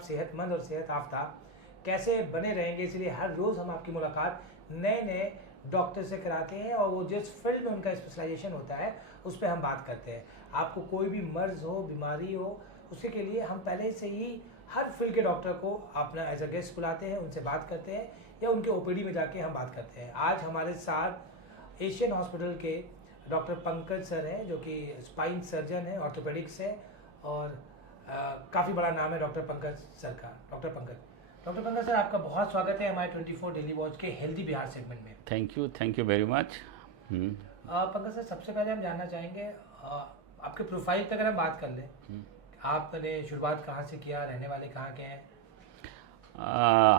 आप सेहतमंद और सेहत याफ्ता कैसे बने रहेंगे, इसलिए हर रोज़ हम आपकी मुलाकात नए नए डॉक्टर से कराते हैं और वो जिस फील्ड में उनका स्पेशलाइजेशन होता है उस पर हम बात करते हैं। आपको कोई भी मर्ज हो, बीमारी हो, उसके के लिए हम पहले से ही हर फील्ड के डॉक्टर को अपना एज अ गेस्ट बुलाते हैं, उनसे बात करते हैं या उनके ओपीडी में जाके हम बात करते हैं। आज हमारे साथ एशियन हॉस्पिटल के डॉक्टर पंकज सर हैं, जो कि स्पाइन सर्जन हैं, ऑर्थोपेडिक्स हैं और काफ़ी बड़ा नाम है डॉक्टर पंकज सर का। डॉक्टर पंकज सर, आपका बहुत स्वागत है हमारे 24 डेली वॉच के हेल्दी बिहार सेगमेंट में। Thank you very much. Pankaj sir, सबसे पहले हम जानना चाहेंगे आपके प्रोफाइल पे अगर हम बात कर लें, आपने शुरुआत कहाँ से किया, रहने वाले कहाँ के हैं?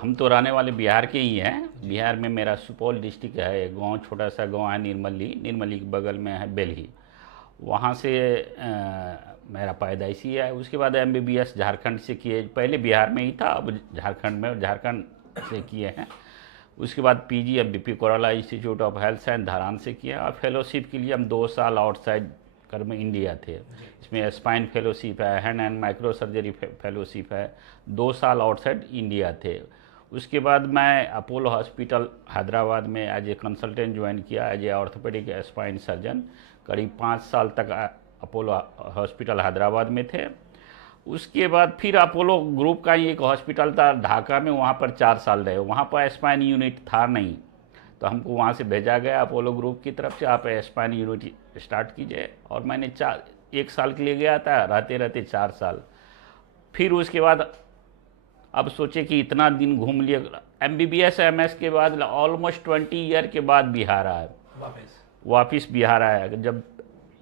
हम तो रहने वाले बिहार के ही हैं। बिहार में मेरा सुपौल डिस्ट्रिक्ट है, एक गांव, छोटा सा गांव है निर्मली के बगल में है बेलही। वहाँ से मेरा पैदाइशी है। उसके बाद MBBS झारखंड से किए। पहले बिहार में ही था, अब झारखंड से किए हैं। उसके बाद PG MBP कोराला institute of health science Dharan से किए और फेलोशिप के लिए हम 2 साल आउटसाइड कर में इंडिया थे। इसमें स्पाइन फेलोशिप है, hand and micro surgery fellowship है, 2 साल आउटसाइड इंडिया थे। उसके बाद मैं अपोलो हॉस्पिटल हैदराबाद में एज ए कंसल्टेंट ज्वाइन किया, as a orthopaedic spine surgeon. करीब 5 साल तक अपोलो हॉस्पिटल हैदराबाद में थे। उसके बाद फिर अपोलो ग्रुप का ही एक हॉस्पिटल था ढाका में, वहाँ पर 4 साल रहे। वहाँ पर स्पाइन यूनिट था नहीं, तो हमको वहाँ से भेजा गया अपोलो ग्रुप की तरफ से, आप स्पाइन यूनिट स्टार्ट कीजिए। और मैंने 1 साल के लिए गया था, रहते रहते 4 साल। फिर उसके बाद अब सोचे कि इतना दिन घूम लिए। MBBS MS के बाद ऑलमोस्ट 20 ईयर के बाद बिहार आया, वापस बिहार आया। जब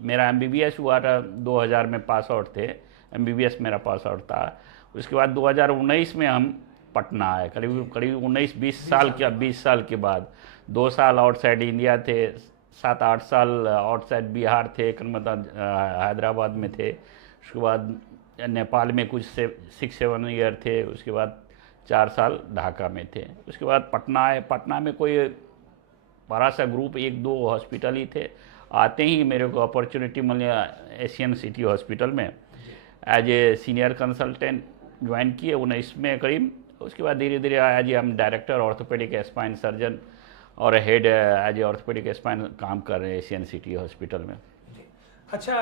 मेरा MBBS हुआ था 2000 में पास आउट थे, MBBS मेरा पास आउट था। उसके बाद 2019 में हम पटना आए, करीब 19-20 साल के बाद। 2 साल आउटसाइड इंडिया थे, 7-8 साल आउटसाइड बिहार थे, मतलब हैदराबाद में थे। उसके बाद नेपाल में कुछ 6-7 ईयर थे। उसके बाद 4 साल ढाका में थे। उसके बाद पटना आए। पटना में कोई बड़ा सा ग्रुप 1-2 हॉस्पिटल ही थे। आते ही मेरे को अपॉर्चुनिटी मिली एशियन सिटी हॉस्पिटल में as a senior consultant join किए 19 में करीब। उसके बाद धीरे धीरे एज ए हम डायरेक्टर ऑर्थोपेडिक स्पाइन सर्जन और head as a orthopaedic spine काम कर रहे हैं एशियन सिटी हॉस्पिटल में। अच्छा,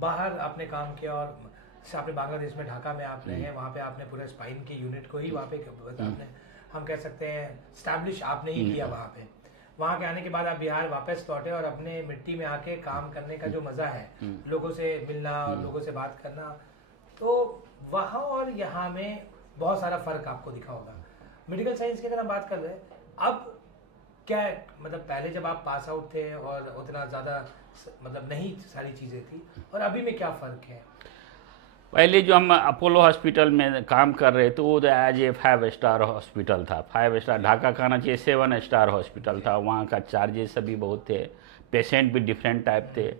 बाहर आपने काम किया और आपने बांग्लादेश में ढाका में आप रहे हैं, वहाँ पे आपने पूरे स्पाइन के यूनिट को ही वहाँ पे आपने, हम कह सकते हैं, स्टैब्लिश आपने ही किया वहाँ पे। वहाँ के आने के बाद आप बिहार वापस लौटे और अपने मिट्टी में आके काम करने का जो मज़ा है, लोगों से मिलना और लोगों से बात करना, तो वहाँ और यहाँ में बहुत सारा फ़र्क आपको दिखा होगा। मेडिकल साइंस की अगर हम बात कर रहे हैं, अब क्या है, मतलब पहले जब आप पास आउट थे और उतना ज़्यादा मतलब नहीं सारी चीज़ें थी, और अभी में क्या फ़र्क है? पहले जो हम अपोलो हॉस्पिटल में काम कर रहे थे वो एज ए 5 स्टार हॉस्पिटल था। 5 स्टार, ढाका का ना चाहिए 7 स्टार हॉस्पिटल था। वहाँ का चार्जेस भी बहुत थे, पेशेंट भी डिफरेंट टाइप थे।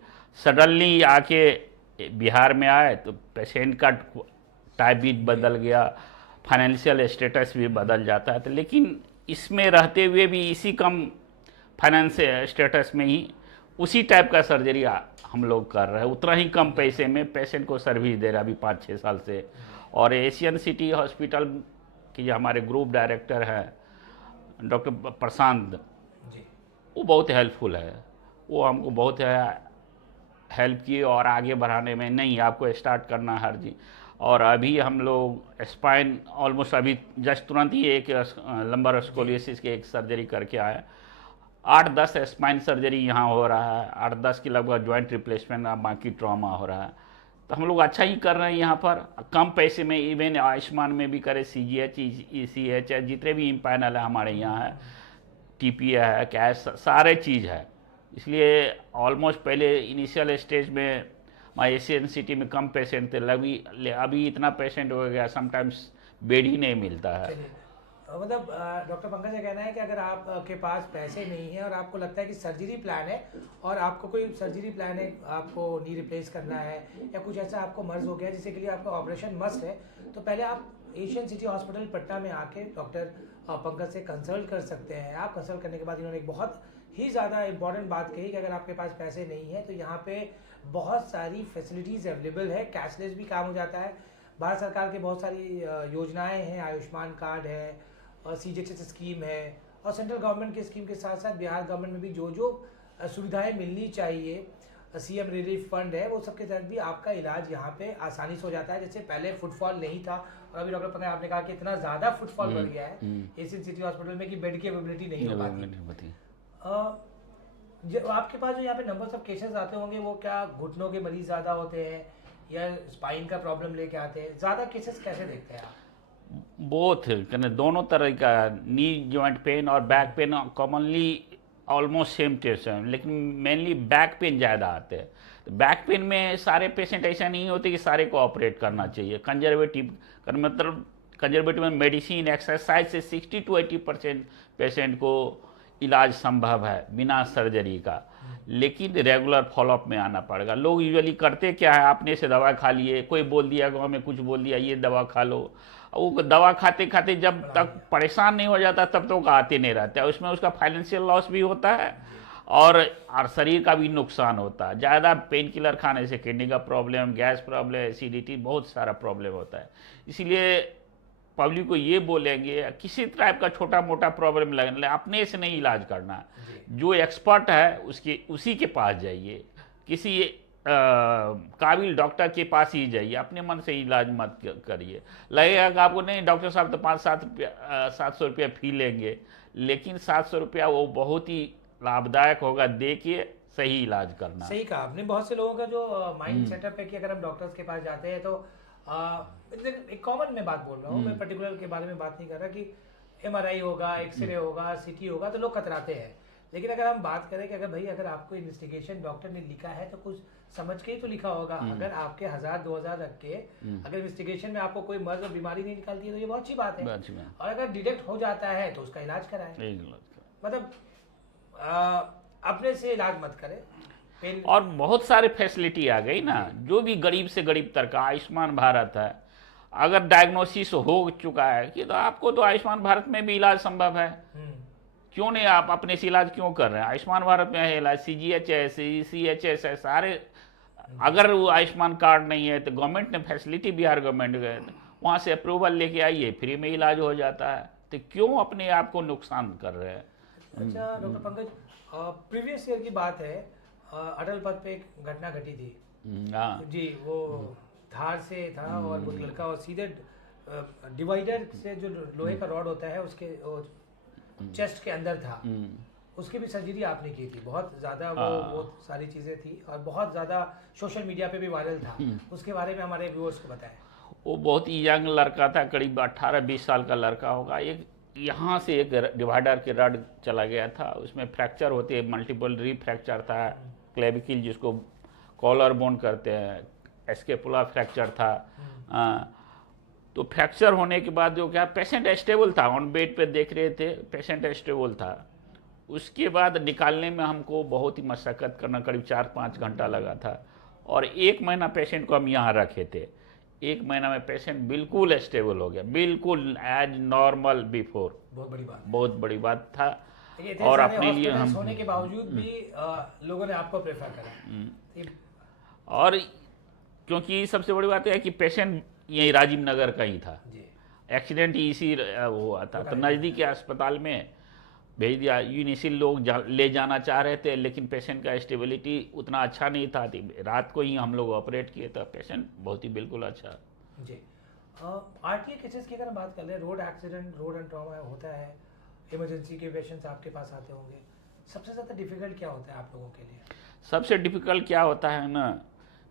सडनली आके बिहार में आए तो पेशेंट का टाइप भी बदल गया, फाइनेंशियल स्टेटस भी बदल जाता है। तो लेकिन इसमें रहते हुए भी इसी कम फाइनेंशियल स्टेटस में ही उसी टाइप का सर्जरी हम लोग कर रहे हैं, उतना ही कम पैसे में पेशेंट को सर्विस दे रहा अभी 5-6 साल से। और एशियन सिटी हॉस्पिटल के जो हमारे ग्रुप डायरेक्टर हैं डॉक्टर प्रशांत, वो बहुत हेल्पफुल है। वो हमको बहुत हेल्प की और आगे बढ़ाने में, नहीं आपको स्टार्ट करना हर चीज़। और अभी हम लोग स्पाइन ऑलमोस्ट अभी जस्ट तुरंत ही एक लंबर स्कोलियोसिस की एक सर्जरी करके आए। 8-10 स्पाइन सर्जरी यहाँ हो रहा है, 8-10 की लगभग जॉइंट रिप्लेसमेंट, बाकी ट्रॉमा हो रहा है। तो हम लोग अच्छा ही कर रहे हैं यहाँ पर, कम पैसे में। इवन आयुष्मान में भी करे, CGH, ECH है, जितने भी पैनल है हमारे यहाँ है, TPA है, कैश, सारे चीज़ है। इसलिए ऑलमोस्ट पहले इनिशियल स्टेज में एशियन सिटी में कम पेशेंट थे, अभी इतना पेशेंट हो गया समटाइम्स बेड ही नहीं मिलता है। मतलब डॉक्टर पंकज का कहना है कि अगर आपके पास पैसे नहीं है और आपको लगता है कि सर्जरी प्लान है और आपको कोई सर्जरी प्लान है, आपको नी रिप्लेस करना है या कुछ ऐसा आपको मर्ज हो गया जिसके लिए आपका ऑपरेशन मस्ट है, तो पहले आप एशियन सिटी हॉस्पिटल पटना में आके डॉक्टर पंकज से कंसल्ट कर सकते हैं। आप कंसल्ट करने के बाद इन्होंने एक बहुत ही ज़्यादा इंपॉर्टेंट बात कही कि अगर आपके पास पैसे नहीं है तो यहाँ पे बहुत सारी फैसिलिटीज़ अवेलेबल है, कैशलेस भी काम हो जाता है। भारत सरकार की बहुत सारी योजनाएं हैं, आयुष्मान कार्ड है और CGHS स्कीम है, और सेंट्रल गवर्नमेंट की स्कीम के साथ साथ बिहार गवर्नमेंट में भी जो जो सुविधाएं मिलनी चाहिए, CM रिलीफ फंड है, वो सब के तहत भी आपका इलाज यहाँ पे आसानी से हो जाता है। जैसे पहले फुटफॉल नहीं था, और अभी डॉक्टर पंकज आपने कहा कि इतना ज़्यादा फुटफॉल बढ़ गया है एशियन सिटी हॉस्पिटल में कि बेड की अवेलेबिलिटी नहीं हो पाती। जो आपके पास जो यहाँ पे नंबर्स ऑफ केसेस आते होंगे, वो क्या घुटनों के मरीज ज़्यादा होते हैं या स्पाइन का प्रॉब्लम लेके आते हैं? ज़्यादा केसेस कैसे देखते हैं आप? बोथ दोनों तरह का, नी जॉइंट पेन और back pain commonly almost same test है, लेकिन मेनली बैक पेन ज़्यादा आते हैं। तो बैक पेन में सारे पेशेंट ऐसा नहीं होते कि सारे को ऑपरेट करना चाहिए। कंजर्वेटिव मतलब कंजर्वेटिव में मेडिसिन एक्सरसाइज से 60 to 80% पेशेंट को इलाज संभव है बिना सर्जरी का, लेकिन रेगुलर फॉलोअप में आना पड़ेगा। लोग यूजुअली करते क्या है, आपने से दवा खा लिए, कोई बोल दिया गाँव में कुछ बोल दिया ये दवा खा लो, वो दवा खाते खाते जब तक परेशान नहीं हो जाता तब तक आते नहीं रहते, उसमें उसका फाइनेंशियल लॉस भी होता है और शरीर का भी नुकसान होता है। ज़्यादा पेन किलर खाने से किडनी का प्रॉब्लम, गैस प्रॉब्लम, एसिडिटी, बहुत सारा प्रॉब्लम होता है। इसीलिए पब्लिक को ये बोलेंगे किसी टाइप का छोटा मोटा प्रॉब्लम लगने अपने से नहीं इलाज करना, जो एक्सपर्ट है उसी के पास जाइए, किसी काबिल डॉक्टर के पास ही जाइए, अपने मन से इलाज मत करिए। लगेगा कि आपको नहीं डॉक्टर साहब तो 500-700 रुपया फी लेंगे, लेकिन 700 रुपया वो बहुत ही लाभदायक होगा, देखिए सही इलाज करना। सही कहा आपने। बहुत से लोगों का जो माइंड सेटअप है कि अगर हम डॉक्टर्स के पास जाते हैं तो एक कॉमन में बात बोल रहा हूँ, मैं पर्टिकुलर के बारे में बात नहीं कर रहा, कि MRI होगा, एक्सरे होगा, CT होगा तो लोग कतराते हैं। लेकिन अगर हम बात करें कि अगर आपको इन्वेस्टिगेशन डॉक्टर ने लिखा है तो कुछ समझ के ही तो लिखा होगा। अगर आपके 1000-2000 रख के अगर इन्वेस्टिगेशन में आपको कोई मर्ज और बीमारी नहीं निकलती है तो ये बहुत अच्छी बात है, और अगर डिटेक्ट हो जाता है तो उसका इलाज कराएं। मतलब अपने से इलाज मत करें। और बहुत सारे फैसिलिटी आ गई ना, जो भी गरीब से गरीब तक का आयुष्मान भारत है, अगर डायग्नोसिस हो चुका है कि तो आपको तो आयुष्मान भारत में भी इलाज संभव है। क्यों नहीं आप अपने से इलाज क्यों कर रहे हैं? आयुष्मान भारत में है इलाज, CGHS, CHS है सारे। अगर वो आयुष्मान कार्ड नहीं है तो गवर्नमेंट ने फैसिलिटी, बिहार गवर्नमेंट गए वहाँ से अप्रूवल लेके आइए, फ्री में इलाज हो जाता है। तो क्यों अपने आप को नुकसान कर रहे हैं? अच्छा डॉक्टर पंकज, प्रीवियस ईयर की बात है, अटल पथ पे एक घटना घटी थी जी, वो धार से था और वो लड़का और सीधे डिवाइडर से जो लोहे का रॉड होता है उसके चेस्ट के अंदर था, उसकी भी सर्जरी आपने की थी। बहुत ज़्यादा वो सारी चीज़ें थी और बहुत ज़्यादा सोशल मीडिया पे भी वायरल था। उसके बारे में हमारे व्यूअर्स को बताएं। वो बहुत ही यंग लड़का था, करीब 18-20 साल का लड़का होगा। एक यहाँ से एक डिवाइडर के रॉड चला गया था, उसमें फ्रैक्चर होते हैं, मल्टीपल रीफ्रैक्चर था, क्लेविकल जिसको कॉलर बोन करते हैं, स्कैपुला फ्रैक्चर था। तो फ्रैक्चर होने के बाद जो क्या, पेशेंट स्टेबल था, ऑन बेड पे देख रहे थे, पेशेंट स्टेबल था। उसके बाद निकालने में हमको बहुत ही मशक्क़त करना, करीब 4-5 घंटा लगा था, और 1 महीना पेशेंट को हम यहाँ रखे थे। 1 महीना में पेशेंट बिल्कुल स्टेबल हो गया, बिल्कुल एज नॉर्मल बिफोर। बहुत बड़ी बात था। और अपने लिए हम होने के बावजूद भी लोगों ने आपको प्रेफर करा। और क्योंकि सबसे बड़ी बात है कि पेशेंट यही राजीव नगर का ही था, एक्सीडेंट इसी हुआ था, तो नज़दीक के अस्पताल में भेज दिया। यूनिसिल लोग ले जाना चाह रहे थे, लेकिन पेशेंट का स्टेबिलिटी उतना अच्छा नहीं था। रात को ही हम लोग ऑपरेट किए, तो पेशेंट बहुत ही बिल्कुल अच्छा जी। RTA केसेस की अगर हम बात कर ले, road accident, road and trauma होता है, इमरजेंसी के पेशेंट्स आपके पास आते होंगे, सबसे ज़्यादा डिफिकल्ट क्या होता है आप लोगों के लिए? सबसे डिफिकल्ट क्या होता है ना,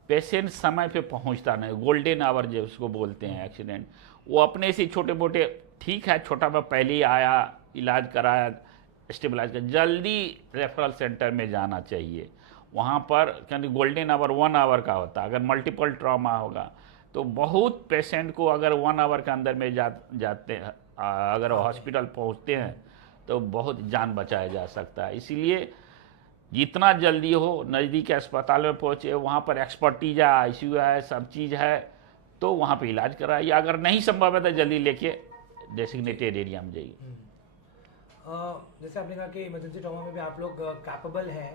पेशेंट समय पे पहुंचता नहीं, गोल्डन आवर जो उसको बोलते हैं एक्सीडेंट। वो अपने से छोटे मोटे, ठीक है छोटा में पहले ही आया, इलाज कराया, स्टेबलाइज कर, जल्दी रेफरल सेंटर में जाना चाहिए। वहाँ पर क्योंकि गोल्डन आवर 1 आवर का होता है। अगर मल्टीपल ट्रॉमा होगा तो बहुत पेशेंट को अगर 1 आवर के अंदर में जाते हैं, अगर हॉस्पिटल पहुँचते हैं तो बहुत जान बचाया जा सकता है। इसीलिए जितना जल्दी हो नज़दीक के अस्पताल में पहुँचे, वहाँ पर एक्सपर्टीज है, ICU है, सब चीज़ है, तो वहाँ पे इलाज कराइए। अगर नहीं संभव है तो जल्दी लेके डेसिग्नेटेड एरिया में जाइए। जैसे आपने कहा कि इमरजेंसी ट्रॉमा में भी आप लोग कैपेबल हैं।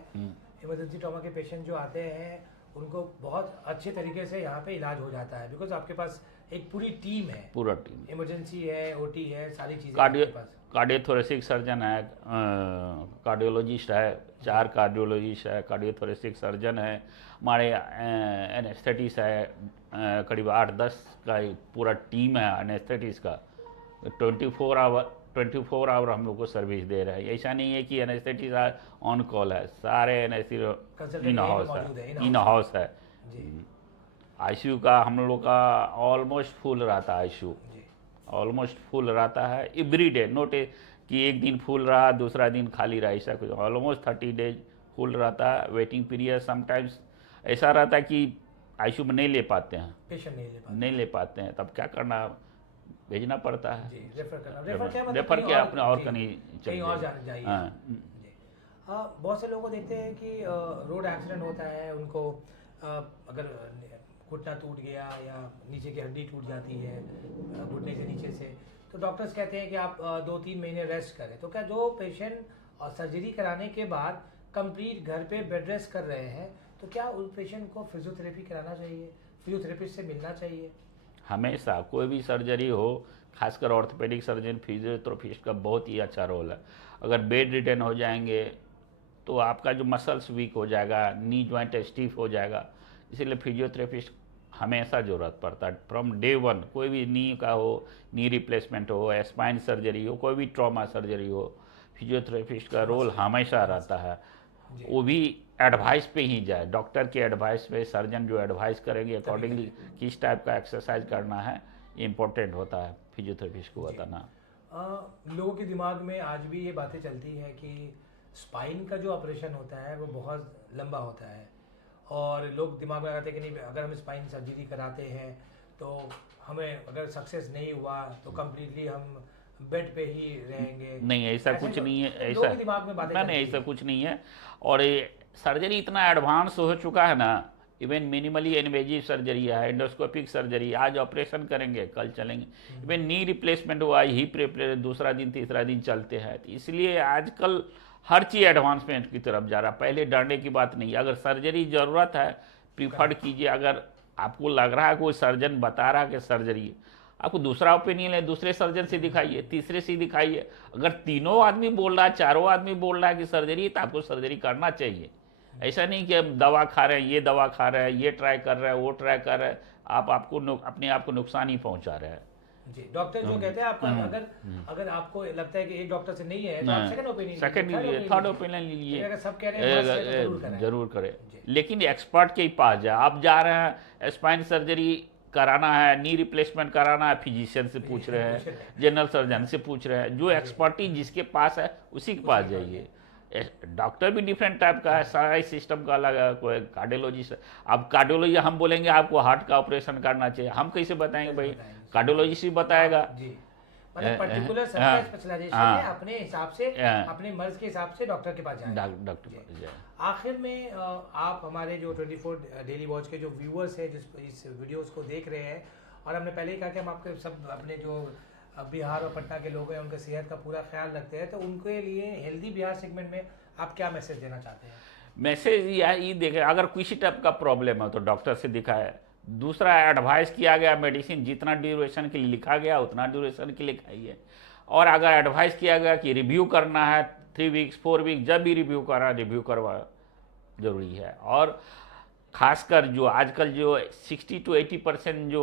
इमरजेंसी ट्रॉमा के पेशेंट जो आते हैं उनको बहुत अच्छे तरीके से यहाँ पे इलाज हो जाता है, बिकॉज आपके पास एक पूरी टीम है, पूरा टीम। इमरजेंसी है, ओटी है, सारी चीजें कार्डियो आपके पास। कार्डियोथोरेसिक सर्जन है, कार्डियोलॉजिस्ट है, 4 कार्डियोलॉजिस्ट है, कार्डियोथोरेसिक सर्जन है, हमारे एनेस्थेटिस्ट है, करीब 8-10 का एक पूरा टीम है एनेस्थेटिस्ट का। 24 आवर हम लोग को सर्विस दे रहा है। ऐसा नहीं है कि एनेस्थेटिस्ट ऑन कॉल है, सारे एनेस्थेटिस्ट इन हाउस है। जी आईसीयू का हम लोग का ऑलमोस्ट फुल रहता है, आईसीयू जी ऑलमोस्ट फुल रहता है एवरी डे। नोट कि एक दिन फुल रहा दूसरा दिन खाली रहा, ऐसा कुछ। ऑलमोस्ट 30 डेज फुल रहता है। वेटिंग पीरियड समटाइम्स ऐसा रहता है कि आईसीयू में नहीं ले पाते हैं, पेशेंट नहीं ले पाते हैं, तब क्या करना, भेजना पड़ता है। जी, रेफर करना, रेफर क्या मतलब रेफर कहीं किया अपने और जी, कहीं कहीं और जाना चाहिए। हाँ। जी। बहुत से लोगों को देखते हैं कि रोड एक्सीडेंट होता है, उनको अगर घुटना टूट गया या नीचे की हड्डी टूट जाती है घुटने के नीचे से, तो डॉक्टर्स कहते हैं कि आप 2-3 महीने रेस्ट करें। तो क्या जो पेशेंट सर्जरी कराने के बाद कंप्लीट घर पे बेड रेस्ट कर रहे हैं, तो क्या उस पेशेंट को फिजियोथेरेपी कराना चाहिए, फिजियोथेरेपिस्ट से मिलना चाहिए? हमेशा कोई भी सर्जरी हो, खासकर ऑर्थोपेडिक सर्जन, फिजियोथेरेपिस्ट का बहुत ही अच्छा रोल है। अगर बेड रिटर्न हो जाएंगे तो आपका जो मसल्स वीक हो जाएगा, नी जॉइंट स्टीफ हो जाएगा, इसीलिए फिजियोथेरेपिस्ट हमेशा ज़रूरत पड़ता है फ्रॉम डे 1। कोई भी नी का हो, नी रिप्लेसमेंट हो, स्पाइन सर्जरी हो, कोई भी ट्रॉमा सर्जरी हो, फिजियोथेरेपिस्ट का रोल हमेशा रहता है। वो भी एडवाइस पे ही जाए, डॉक्टर के एडवाइस पे, सर्जन जो एडवाइस करेंगे अकॉर्डिंगली किस टाइप का एक्सरसाइज करना है, ये इम्पोर्टेंट होता है फिजियोथेरेपिस्ट को बताना। लोगों के दिमाग में आज भी ये बातें चलती हैं कि स्पाइन का जो ऑपरेशन होता है वो बहुत लंबा होता है, और लोग दिमाग में लगाते हैं कि नहीं, अगर हम स्पाइन सर्जरी कराते हैं तो हमें अगर सक्सेस नहीं हुआ तो कम्प्लीटली हम बेड पे ही रहेंगे। नहीं, ऐसा कुछ नहीं है। ऐसा लोगों के दिमाग में बातें नहीं, ऐसा कुछ नहीं है। और ये सर्जरी इतना एडवांस हो चुका है ना, इवन मिनिमली इन्वेजिव सर्जरी है, एंडोस्कोपिक सर्जरी, आज ऑपरेशन करेंगे कल चलेंगे। इवन नी रिप्लेसमेंट हुआ, हिप रिप्लेसमेंट दूसरा दिन तीसरा दिन चलते हैं। तो इसलिए आजकल हर चीज़ एडवांसमेंट की तरफ जा रहा है, पहले डरने की बात नहीं। अगर सर्जरी ज़रूरत है प्रीफर्ड कीजिए। अगर आपको लग रहा है कोई सर्जन बता रहा है कि सर्जरी, आपको दूसरा ओपिनियन है, दूसरे सर्जन से दिखाइए, तीसरे से दिखाइए। अगर तीनों आदमी बोल रहा है, चारों आदमी बोल रहा है कि सर्जरी, तो आपको सर्जरी करना चाहिए। ऐसा नहीं कि हम दवा खा रहे हैं, ये दवा खा रहे हैं, ये ट्राई कर रहे हैं, वो ट्राई कर रहे हैं, आपको अपने आप को नुकसान ही पहुंचा रहे हैं। जी, डॉक्टर जो कहते हैं आपका, अगर आपको लगता है कि एक डॉक्टर से नहीं है तो आप सेकंड लीजिए, थर्ड ओपिनियन लीजिए। अगर सब कह रहे हैं तो जरूर करें, लेकिन एक्सपर्ट के ही पास जाए। आप जा रहे हैं स्पाइन सर्जरी कराना है, नी रिप्लेसमेंट कराना है, फिजिशियन से पूछ रहे हैं, जनरल सर्जन से पूछ रहे हैं, जो एक्सपर्टी जिसके पास है उसी के पास जाइए। डॉक्टर भी डिफरेंट टाइप का है, सारा सिस्टम का अलग है। कोई कार्डियोलॉजिस्ट, अब कार्डियोलॉजी हम बोलेंगे आपको हार्ट का ऑपरेशन करना चाहिए, हम कैसे बताएंगे भाई, कार्डियोलॉजिस्ट ही बताएगा। जी, मतलब पर्टिकुलर सबका स्पेशलाइजेशन है, अपने हिसाब से, अपने मर्ज के हिसाब से डॉक्टर के पास जाएं। डॉक्टर। आखिर में आप हमारे जो 24 डेली वॉच के जो व्यूअर्स हैं, जिस इस वीडियोस को देख रहे हैं, और हमने पहले ही कहा कि हम आपके सब अपने जो बिहार और पटना के लोग हैं उनके सेहत का पूरा ख्याल रखते हैं, तो उनके लिए हेल्दी बिहार सेगमेंट में आप क्या मैसेज देना चाहते हैं? मैसेज ये देखें, अगर किसी टाइप का प्रॉब्लम है तो डॉक्टर से दिखाए। दूसरा, एडवाइस किया गया मेडिसिन जितना ड्यूरेशन के लिए लिखा गया उतना ड्यूरेशन के लिए खाइए। और अगर एडवाइस किया गया कि रिव्यू करना है 3 वीक्स 4 वीक, जब भी रिव्यू करा, रिव्यू करवा जरूरी है। और खासकर जो आजकल जो 60 to 80% जो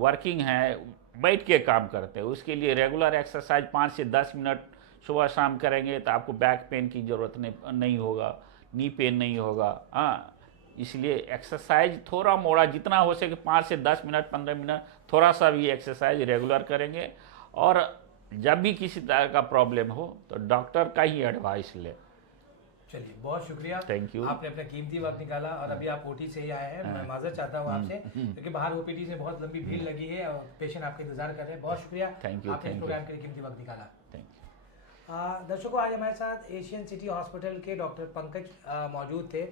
वर्किंग है बैठ के काम करते हैं, उसके लिए रेगुलर एक्सरसाइज 5 से 10 मिनट सुबह शाम करेंगे तो आपको बैक पेन की ज़रूरत नहीं होगा, नी पेन नहीं होगा। हाँ, इसलिए एक्सरसाइज थोड़ा मोड़ा जितना हो सके 5 से 10 मिनट 15 मिनट थोड़ा सा भी एक्सरसाइज रेगुलर करेंगे। और जब भी किसी तरह का प्रॉब्लम हो तो डॉक्टर का ही एडवाइस ले। चलिए, बहुत शुक्रिया, थैंक यू। आपने अपना कीमती वक्त निकाला, और अभी आप ओटी से ही आए हैं। मैं माजरत चाहता हूँ आपसे, क्योंकि बाहर ओपीडी में बहुत लंबी भीड़ लगी है और पेशेंट आपका इंतजार कर रहे हैं। बहुत शुक्रिया, आपने इस प्रोग्राम के लिए कीमती वक्त निकाला। Thank you. दर्शकों, आज हमारे साथ एशियन सिटी हॉस्पिटल के डॉक्टर पंकज मौजूद थे,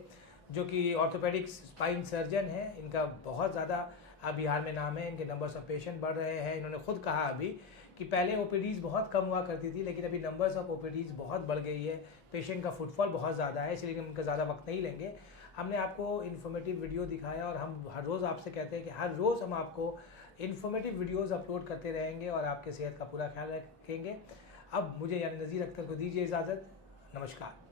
जो कि ऑर्थोपेडिक स्पाइन सर्जन हैं। इनका बहुत ज़्यादा बिहार में नाम है, इनके नंबर्स ऑफ पेशेंट बढ़ रहे हैं। इन्होंने खुद कहा अभी कि पहले ओपीडीज़ बहुत कम हुआ करती थी, लेकिन अभी नंबर्स ऑफ ओपीडीज़ बहुत बढ़ गई है, पेशेंट का फुटफॉल बहुत ज़्यादा है, इसलिए हम उनका ज़्यादा वक्त नहीं लेंगे। हमने आपको इन्फॉर्मेटिव वीडियो दिखाया, और हम हर रोज़ आपसे कहते हैं कि हर रोज़ हम आपको इन्फॉर्मेटिव वीडियोस अपलोड करते रहेंगे और आपके सेहत का पूरा ख्याल रखेंगे। अब मुझे यानी नज़ीर अख्तर को दीजिए इजाज़त। नमस्कार।